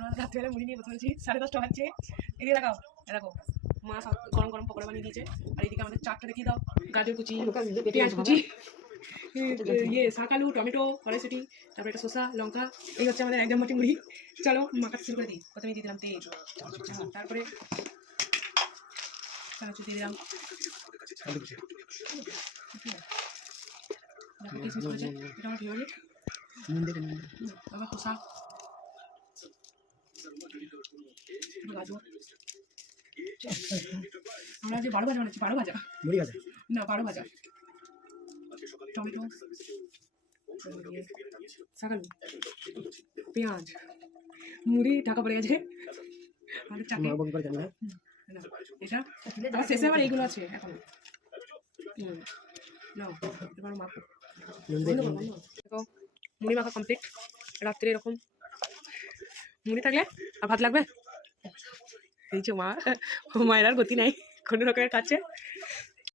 আমরা রাত্রিবেলা মুড়ি নিয়ে বসে পড়েছি, 10:30টা বাজছে। এদিকে দেখাও, দেখো মা সব গরম গরম পকোড়া বানিয়ে দিয়েছে। আর এদিকে আমাদের চাটটা দেখিয়ে দাও, গাজর কুচি, পেঁয়াজ কুচি, শাক আলু, টমেটো, কড়াইশুঁটি, তারপরে একটা শসা, লঙ্কা। এই হচ্ছে আমাদের একদম মোটি মুড়ি। চলো মাখাতে শুরু করে দিই। প্রথমে দিয়ে দিলাম তেল, তারপরে চানাচুর দিয়ে দিলাম, কিশমিশ করেছে, এটা আমার ফেভারিট। আবার শসা, গাজর। আমরা যে 12 ভাজা বানাচ্ছি, 12 ভাজা মুড়ি ভাজা না, 12 ভাজা, টমেটো, শাক আলু, পেঁয়াজ, মুড়ি ঢাকা পড়ে গেছে আমাদের চাটনি। এটা আবার শেষে আবার এইগুলো আছে এখন। নাও এবার মাখো। মুড়ি মাখা কমপ্লিট। রাত্রে এরকম মুড়ি থাকলে আর ভাত লাগবে। এই যে মায়ের আর গতি নাই, কোনো রকমের খাচ্ছে।